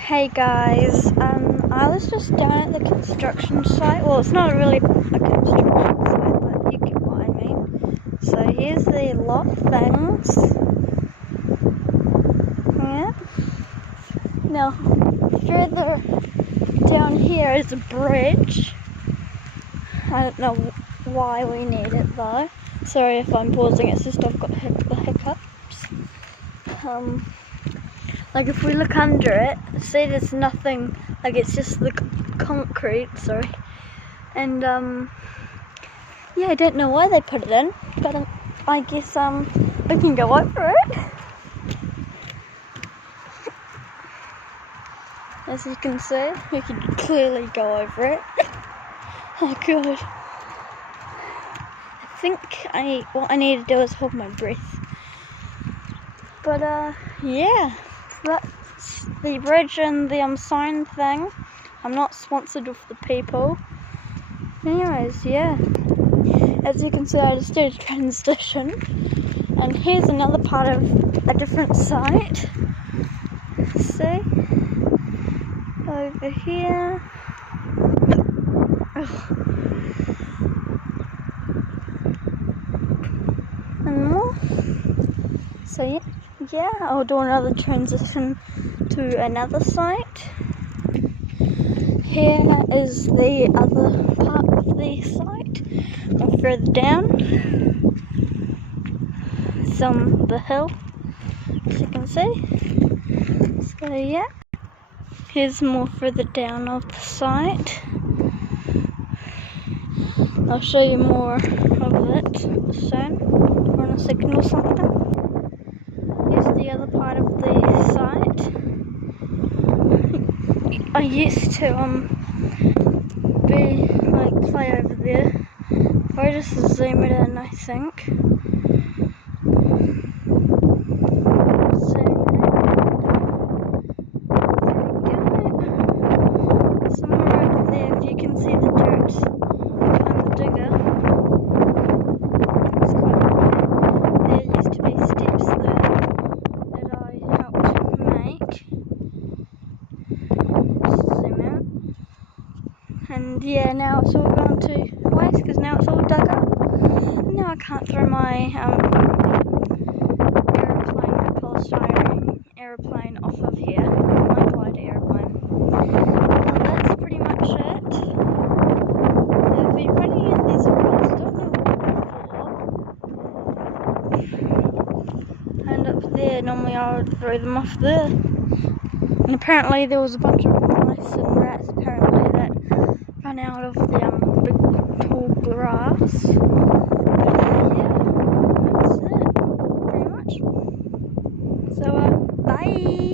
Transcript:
Hey guys, I was just down at the construction site. Well, it's not really a construction site, but you get what I mean. So here's the lot things. Yeah. Now, further down here is a bridge. I don't know why we need it though. Sorry if I'm pausing, it's just I've got the hiccups. Like if we look under it, see there's nothing, like it's just the concrete, sorry. And yeah, I don't know why they put it in, but I guess we can go over it. As you can see, we can clearly go over it. Oh god. I think what I need to do is hold my breath. But yeah. That's the bridge and the sign thing. I'm not sponsored with the people. Anyways, yeah. As you can see, I just did a transition. And here's another part of a different site. See? Over here. And more. So yeah, I'll do another transition to another site. Here is the other part of the site, and further down, it's on the hill, as you can see. So yeah, here's more further down of the site. I'll show you more of it soon, or in a second or something. Here's the other part of the site. I used to play over there. If I just zoom it in, I think. Zoom in. Somewhere over there, if you can see the dirt behind the digger. It's quite high. There used to be steps there that I helped make. Zoom out. And yeah, now it's all gone to waste because now it's all dug up. And now I can't throw my polystyrene aeroplane off of here. My glider aeroplane. Well, that's pretty much it. I've been running in these roads, I don't know what before. And up there, normally I would throw them off there. And apparently there was a bunch of mice and rats apparently that run out of the big tall grass. But yeah, that's it, pretty much. So bye.